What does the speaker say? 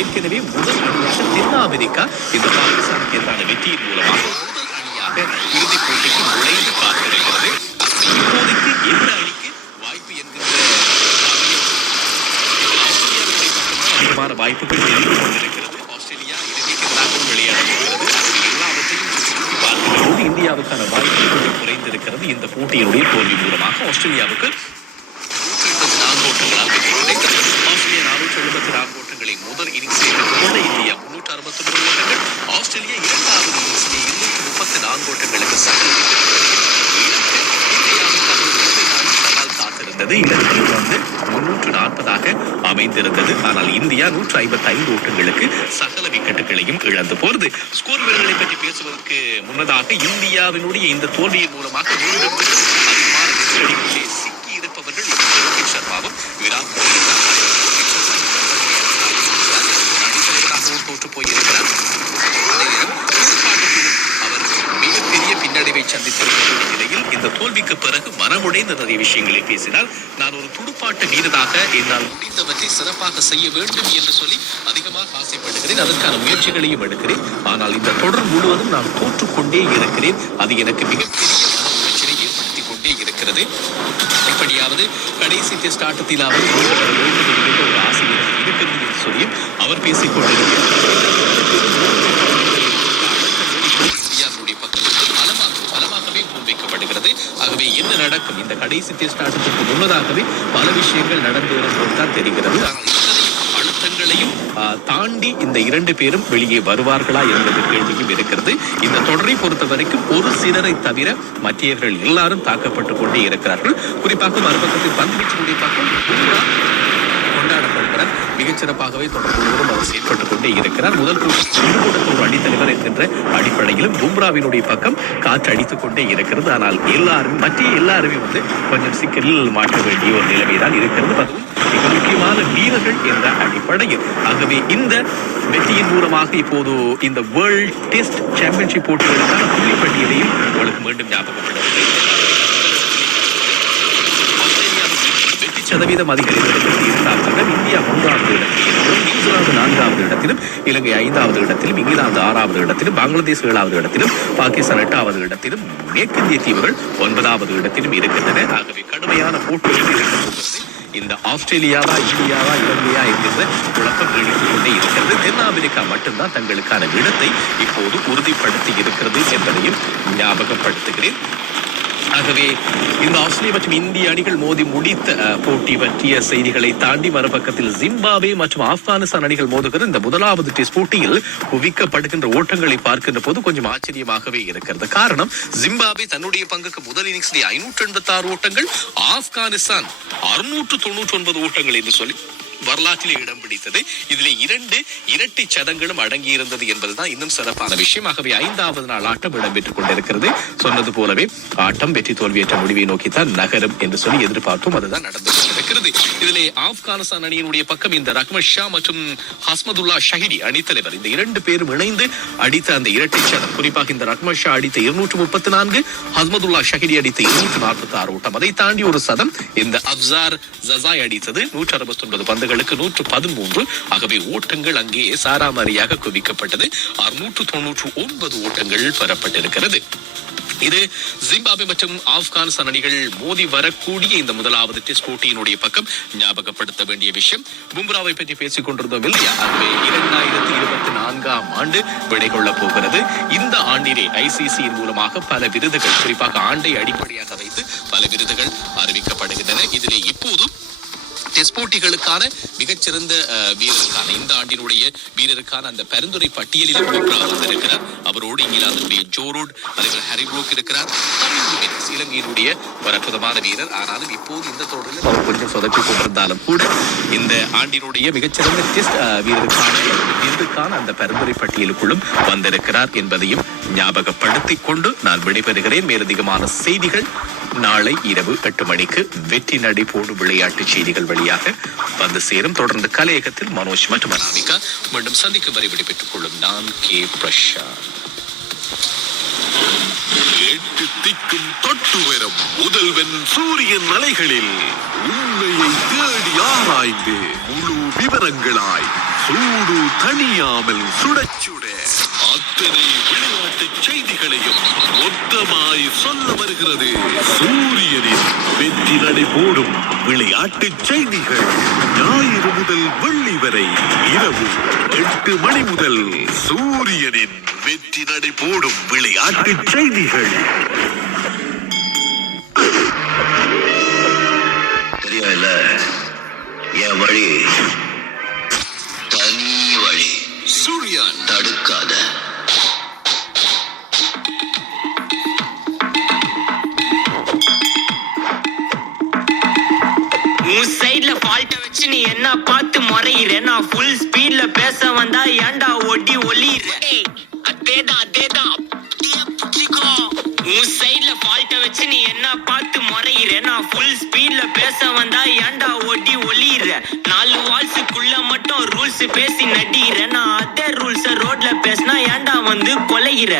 ஏற்கனவே முதல் அணியாக தென்னாப்பிரிக்கா இந்த பாகிஸ்தானுக்கு எதிரான வெற்றியின் மூலமாக முதல் அணியாக இறுதிப் போட்டிக்கு நுழைந்து காத்திருக்கிறது. இப்போதைக்கு எந்த அணிக்கு வாய்ப்பு என்கின்ற அதிகமான வாய்ப்புகள் தெரிந்து கொண்டிருக்கிறது. ஆஸ்திரேலியா இறுதிக்கு எதிராகவும் விளையாடுகிறது. எல்லாவற்றையும் சுற்றி பார்க்கும்போது இந்தியாவுக்கான வாய்ப்பு கொஞ்சம் குறைந்திருக்கிறது. இந்த போட்டியினுடைய தோல்வி மூலமாக ஆஸ்திரேலியாவுக்கு 184 ஓட்டங்களால் வெற்றி கிடைத்தது. ஆஸ்திரேலியா 474 ஓட்டங்களை முதல் இன்னிங்ஸில் கொண்ட இந்தியா 369 ஓட்டங்கள். ஆஸ்திரேலியா இரண்டாவது இன்னிங்ஸிலே 234 ஓட்டங்களுக்கு சவால் காத்திருந்தது. இலக்கு 340 அமைந்திருந்தது. ஆனால் இந்தியா 155 ஓட்டங்களுக்கு சகல விக்கெட்டுகளையும் இழந்து போறது. ஸ்கோர் வீரர்களை பற்றி பேசுவதற்கு முன்னதாக இந்தியாவினுடைய இந்த தோல்வியின் மூலமாக மீண்டும் அதிகமான நெருக்கடிகளிலே சிக்கி இருப்பவர்கள் ரோஹித் சர்மாவும் விராட் கோலியும் தோற்று போயிருக்கிறார். அவர் மிகப்பெரிய பின்னடைவை சந்தித்திருக்கக்கூடிய நிலையில் இந்த தோல்விக்கு பிறகு மனமுடைந்த நிறைய விஷயங்களை பேசினார். நான் ஒரு துடுப்பாட்ட வீரராக என்னால் முடிந்தவற்றை சிறப்பாக செய்ய வேண்டும் என்று சொல்லி அதிகமாக ஆசைப்படுகிறேன். அதற்கான முயற்சிகளையும் எடுக்கிறேன். ஆனால் இந்த தொடர் முழுவதும் நான் தோற்றுக்கொண்டே இருக்கிறேன். அது எனக்கு மிகப்பெரிய மன உளைச்சலை ஏற்படுத்திக் கொண்டே இருக்கிறது. எப்படியாவது கடைசி டெஸ்ட் ஆட்டத்திலாவது ஒரு ஆசை இருக்கிறது என்று சொல்லி அவர் பேசிக் கொண்டிருக்கிறார். ஆகவே என்ன நடக்கும் இந்த கடைசி டெஸ்ட் ஆட்டத்திற்கு முன்னதாகவே பல விஷயங்கள் நடந்து வரும்போதுதான் தெரிகிறது. அழுத்தங்களையும் தாண்டி இந்த இரண்டு பேரும் வெளியே வருவார்களா என்பது கேள்வியும் இருக்கிறது. இந்த தொடரை பொறுத்த வரைக்கும் ஒரு சிலரை தவிர மற்றவர்கள் எல்லாரும் தாக்கப்பட்டுக் கொண்டே இருக்கிறார்கள். குறிப்பாக மறுபக்கத்தில் பந்துவீச்சினுடைய பக்கம் கொண்டாடப்படுகிறார். மிகச்சிறப்பாகவே தொடர் முழுவதும் அவர் செயல்பட்டுக் கொண்டே இருக்கிறார். முதல் ஒரு அணித்தலைவர் என்கின்ற அடிப்படையிலும் பும்ராவினுடைய பக்கம் காற்று அடித்துக் கொண்டே இருக்கிறது. ஆனால் எல்லாருமே கொஞ்சம் சிக்கலில் மாற்ற வேண்டிய ஒரு நிலைமைதான் இருக்கிறது. அதுவும் மிக முக்கியமான வீரர்கள் என்ற அடிப்படையில். ஆகவே இந்த வெற்றியின் மூலமாக இப்போது இந்த வேர்ல்ட் டெஸ்ட் சாம்பியன்ஷிப் போட்டிகளுக்கான புள்ளி பட்டியலையும் உங்களுக்கு மீண்டும் ஞாபகப்படுத்துகிறேன். சதவீதம் அதிகரித்திருக்கிறது. இரண்டாவது இடம் இந்தியா 3வது இடத்திலும், நியூசிலாந்து 4வது இடத்திலும், இலங்கை 5வது இடத்திலும், இங்கிலாந்து 6வது இடத்திலும், பங்களாதேஷ் 7வது இடத்திலும், பாகிஸ்தான் 8வது இடத்திலும், மேற்கிந்திய தீவுகள் 9வது இடத்திலும் இருக்கின்றன. ஆகவே கடுமையான போட்டிகள் இருக்கிறது. இந்த ஆஸ்திரேலியாவா இந்தியாவா இலங்கையா என்கின்ற குழப்பம் நீடித்துக் கொண்டே இருக்கிறது. தென்னாப்பிரிக்கா மட்டும்தான் தங்களுக்கான இடத்தை இப்போது உறுதிப்படுத்தி இருக்கிறது என்பதையும் ஞாபகப்படுத்துகிறேன். ஆகவே இந்த ஆஸ்திரேலியா மற்றும் இந்திய அணிகள் மோதி முடித்த போட்டி பற்றிய செய்திகளை தாண்டி மறுபக்கத்தில் ஜிம்பாப்வே மற்றும் ஆப்கானிஸ்தான் அணிகள் மோதுகிற இந்த முதலாவது டெஸ்ட் போட்டியில் குவிக்கப்படுகின்ற ஓட்டங்களை பார்க்கின்ற போது கொஞ்சம் ஆச்சரியமாகவே இருக்கிறது. காரணம், ஜிம்பாப்வே தன்னுடைய பங்குக்கு முதல் இன்னிங்ஸிலே 586 ஓட்டங்கள், ஆப்கானிஸ்தான் 699 ஓட்டங்கள் என்று சொல்லி வரலாற்றிலே இடம் பிடித்தது. இதிலே 2 இரட்டை சதங்களும் அடங்கி இருந்தது என்பதுதான் இன்னும் சிறப்பான விஷயம். ஆகவே 5வது நாள் ஆட்டம் இடம்பெற்றுக் கொண்டிருக்கிறது. சொன்னது போலவே ஆட்டம் வெற்றி தோல்வியற்ற முடிவை நோக்கித்தான் நகரும் என்று சொல்லி எதிர்பார்த்தோம். அதுதான் நடந்து கொண்டிருக்கிறது. இதிலே ஆப்கானிஸ்தான் அணியினுடைய பக்கம் இந்த ரஹ்மத் ஷா மற்றும் ஹஸ்மதுல்லா ஷஹிடி அணித்தலைவர் இந்த 2 பேரும் இணைந்து அடித்த அந்த இரட்டை சதம், குறிப்பாக இந்த ரஹ்மத் ஷா அடித்த 234, ஹஸ்மதுல்லா ஷஹிடி அடித்த 246 ஓட்டம், அதை தாண்டி ஒரு சதம் இந்த அப்சார் ஜசாய் அடித்தது 169 பந்துகளுக்கு 113. ஆகவே ஓட்டங்கள் அங்கே சாராமாரியாக குவிக்கப்பட்டது. 699 ஓட்டங்கள் பெறப்பட்டிருக்கிறது. இது ஜிம்பாப்வே மற்றும் ஆப்கானிஸ்தான் அணிகள் மோதி வரக்கூடிய இந்த முதலாவது டெஸ்ட் போட்டியினுடைய பக்கம் ஞாபகப்படுத்த வேண்டிய விஷயம். பும்ராவை பற்றி பேசிக் கொண்டிருந்தோம் இல்லையா? ஆகவே 2024ஆம் ஆண்டு விடை கொள்ளப் போகிறது. இந்த ஆண்டிலே ஐசிசியின் மூலமாக பல விருதுகள், குறிப்பாக ஆண்டை அடிப்படையாக வைத்து பல விருதுகள் அறிவிக்கப்படுகின்றன. இதிலே இப்போதும் டெஸ்ட் போட்டிகளுக்கான மிகச்சிறந்த வீரருக்கான இந்த ஆண்டினுடைய வீரருக்கான அந்த பரிந்துரை பட்டியலிலும் பும்ரா வந்திருக்கிறார். அவரோடு இங்கிலாந்துடைய ஜோ ரூட், அதேபோல் ஹாரி ப்ரூக் இருக்கிறார். இலங்கையினுடைய ஒரு அற்புதமான வீரர். ஆனாலும் இப்போது இந்த தொடரில் அவர் கொஞ்சம் சொதப்பி கொண்டிருந்தாலும் கூட இந்த ஆண்டினுடைய மிகச்சிறந்த டெஸ்ட் வீரருக்கான அந்த பரிந்துரை பட்டியலுக்குள்ளும் வந்திருக்கிறார் என்பதையும் ஞாபகப்படுத்திக் கொண்டு நான் விடைபெறுகிறேன். மேலதிகமான செய்திகள் நாளை இரவு 8 மணிக்கு வெற்றி நடை போடும் விளையாட்டு செய்திகள் வழியாக வந்து சேரும். தொடர்ந்து கலையகத்தில் மனோஜ் மற்றும் அனாமிகா மீண்டும் சந்திக்கும் வரை விடைபெற்றுக் கொள்ளும் நான் கே பிரசாந்த். 8 திக்கும் தொட்டு வரும் முதல்வன் சூரியன் அலைகளில் உண்மையை தேடி ஆராய்ந்து முழு விவரங்களாய் சூடு தணியாமல் சுடச்சுட அத்தனை விளையாட்டு செய்திகளையும் மொத்தமாய் சொல்ல வருகிறது சூரியனின் வெற்றி நடை போடும் விளையாட்டு செய்திகள். ஞாயிறு முதல் வெள்ளி வரை இரவு 8 மணி முதல் சூரியனின் வெற்றி நடை போடும் விளையாட்டு செய்திகள். தெரியல, என் வழி தனி வழி. சூரியன் தடுக்காத. உன் சைடுல ஃபால்ட்ட வச்சு நீ என்ன பார்த்து முறையிற? நான் ஃபுல் ஸ்பீட்ல பேச வந்தா ஏன்டா ஒட்டி ஒளியிற? அதேதான் அப்படியே புடிச்சுக்கோ. உன் சைடுல ஃபால்ட்ட வச்சு நீ என்ன பார்த்து முறையிற? நான் ஃபுல் ஸ்பீட்ல பேச வந்தா ஏன்டா ஒட்டி ஒளியிற? 4 வால்ஸுக்குள்ள மட்டும் ரூல்ஸ் பேசி நடிகிற. நான் அதே ரூல்ஸ ரோட்ல பேசினா ஏன்டா வந்து கொலைகிற?